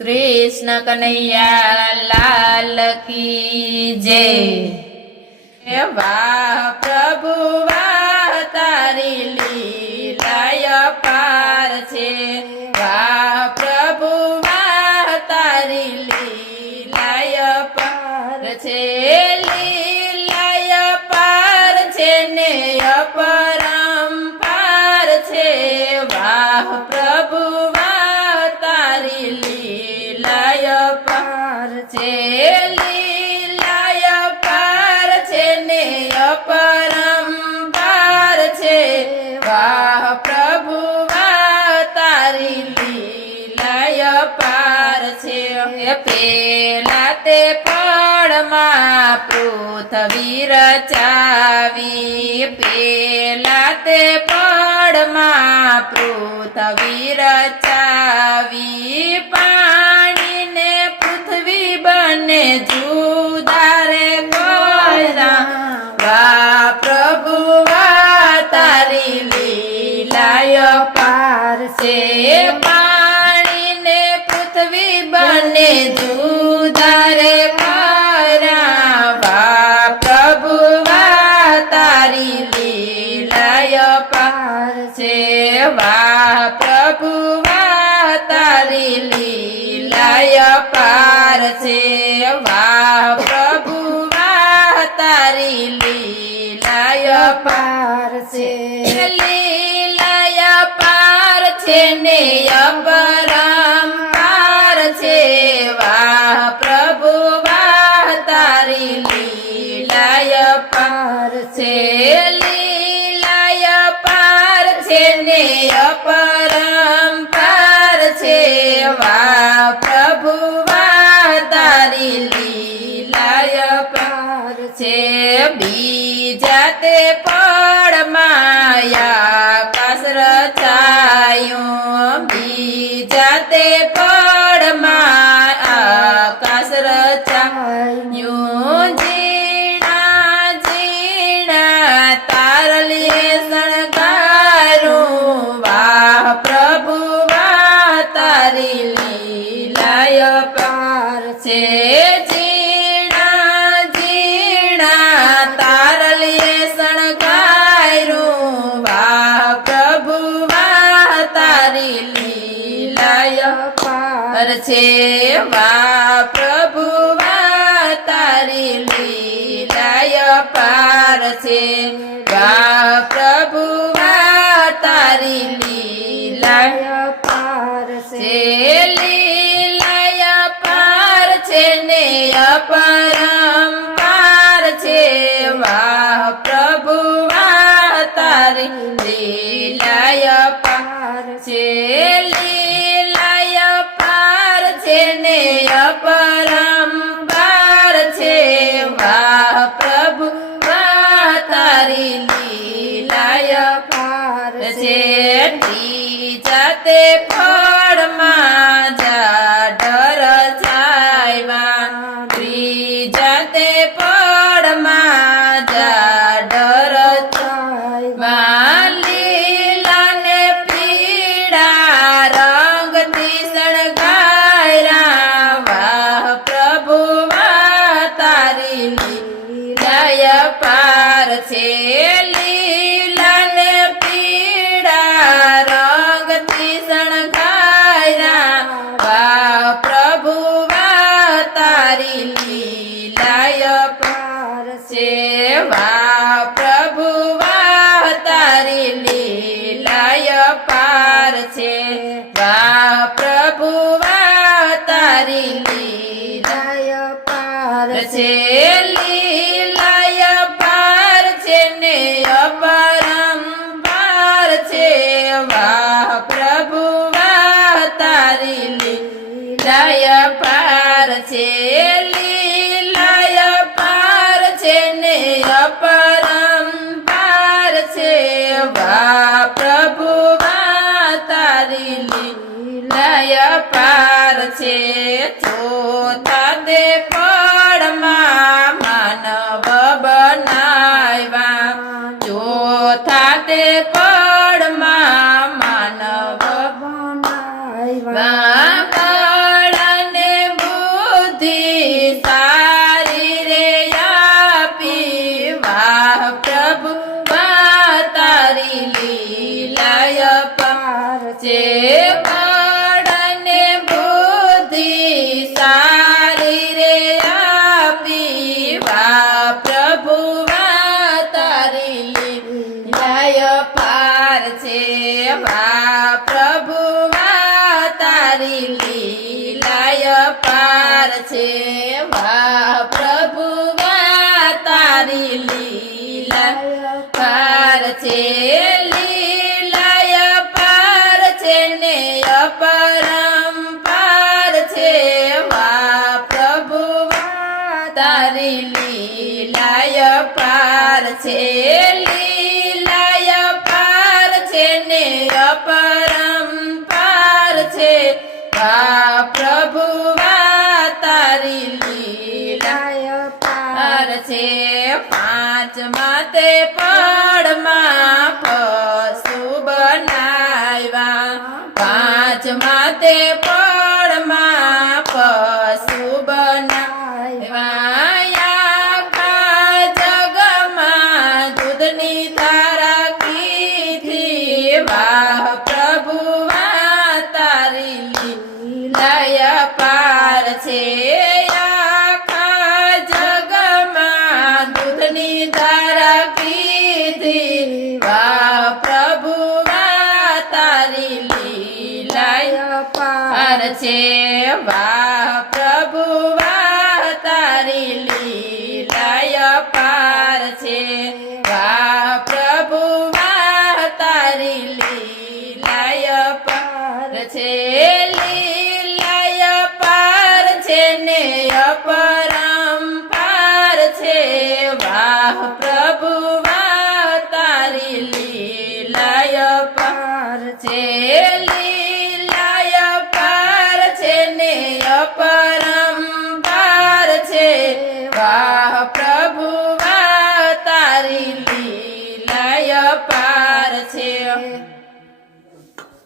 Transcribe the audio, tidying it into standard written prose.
कृष्ण कन्हैया लाल की जय। वाह प्रभु वाह तारी लीला पार छे। वाह प्रभु वाह तारी लीला पार छे। लीला पार छे ने अपरंपार छे। वाह प्रभु वाह तारी लीला पार छे। लीला पार छे ने अपरंपार छे। वाह प्रभु वाह तारी लीला पार छे। पेला ते पड़मा पृथ्वी रचावी। पेला ते पड़मा पृथ्वी रचावी। पाणी ने पृथ्वी बने जुदा रे कोयरा। वाह प्रभु वाह तारी लीला पार छे। पाणी ने पृथ्वी बने जुदा रे कोयरा। वाह प्रभु वाह तारी लीला पार छे। वाह प्रभु वाह तारी लीला पार छे। वाह प्रभु वाह तारी लीला पार छे। लीला पार छे ने अपरंपार छे। वाह प्रभु वाह तारी लीला पार छे। लीला पार छे ने अपरंपार छे। वाह प्रभु वाह तारी लीला पार छे। बीजा ते पड़मा आकाश रचायो। बीजा ते पड़मा आकाश रचायो। जीणा जीणा तारलिए शणगारू। वाह प्रभु वाह तारी लीला पार छे। जीणा जीणा तारलिए शणगारू। वाह प्रभु वाह तारी लीला पार छे। वाह प्रभु वाह तारी लीला पार छे। वाह प्रभु वाह तारी लीला पार छे। लीला पार छे ने अपरंपार छे। वाह प्रभु वाह तारी लीला पार छे। लीला पार छे ने अपरंपार छे। वाह प्रभु वाह तारी लीला पार छे। तीजा ते पड़मा जाडर छायवा। तीजा ते पड़मा जाडर छायवा। लीला ने पीड़ा रंग थी शणगायरा। वाह प्रभु वाह तारी लीला पार छे। लीला ने पीड़ा रंग थी शणगायरा। वाह प्रभु वाह तारी लीला पार छे। वाह प्रभु वाह तारी लीला पार छे। वाह प्रभु वाह तारी लीला पार छे। लीला पार छे ने अपरंपार छे। वाह प्रभु वाह तारी लीला पार छे। लीला पार छे ने अपरंपार छे। वाह प्रभु वाह तारी लीला पार छे। चौथा ते पड़मा मानव बनायवा। चौथा ते पड़मा मानव बनायवा। તારી લીલાય પાર છે વાહ પ્રભુ વાહ તારી લીલા પાર છે લીલાય પાર છે ને અપરંપાર છે વાહ પ્રભુ વાહ તારી લીલાય પાર છે લીલાય પાર છે ને અપરંપાર છે વાહ પ્રભુ વાહ તારી લીલાય પાર છે પાંચમા તે પળમાં પશુ બનાવ્યા પાંચમા તે પળમાં પશુ બનાવ્યા આખા જગમાં દૂધની ધારા કીધી વાહ પ્રભુ વાહ તારી લીલાય પાર છે આખા જગમાં દૂધની ધારા કીધી વાહ પ્રભુ વાહ તારી લીલાય પાર છે વાહ પ્રભુ વાહ તારી લીલાય પાર છે વાહ પ્રભુ વાહ તારી લીલાય પાર છે લીલાય પાર છે ને અપરંપાર છે વાહ પ્રભુ